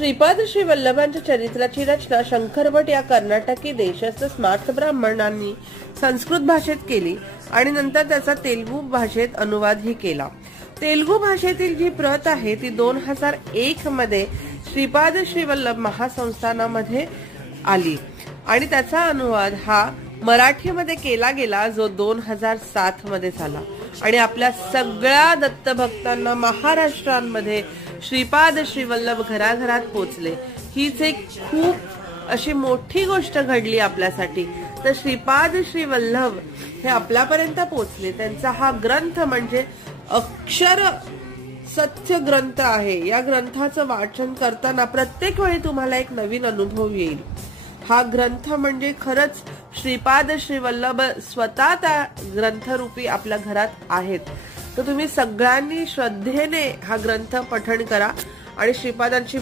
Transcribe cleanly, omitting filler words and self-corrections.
श्रीपाद श्री वल्लभांच्या चरित्राची रचना शंकर भट या कर्नाटकी देशस्थ स्मार्त ब्राह्मणांनी संस्कृत भाषेत केली आणि नंतर त्याचा तेलुगू भाषेत अनुवादही केला। तेलुगू भाषेतील जी प्रत आहे ती 2001 मध्ये श्रीपाद श्री वल्लभ महासंस्थानामध्ये आली आणि त्याचा अनुवाद हा मराठीमध्ये केला गेला जो 2007 मध्ये झाला आणि आपल्या सगळ्या दत्तभक्तांना महाराष्ट्रामध्ये श्रीपाद श्री वल्लभ घराघरात पोचले। हीच एक खूप अशी मोठी गोष्ट घडली आपल्यासाठी। तर श्रीपाद श्री वल्लभ हे आपल्यापर्यंत पोचले। त्यांचा हा ग्रंथ म्हणजे अक्षर सत्य ग्रंथ आहे। या ग्रंथाचं वाचन करताना प्रत्येक वेळी तुम्हाला एक नवीन अनुभव येईल। हा ग्रंथ म्हणजे खरंच श्रीपाद श्री वल्लभ स्वतः त्या ग्रंथरूपी आपल्या घरात आहेत। तर तुम्ही सगळ्यांनी श्रद्धेने हा ग्रंथ पठण करा आणि श्रीपादांची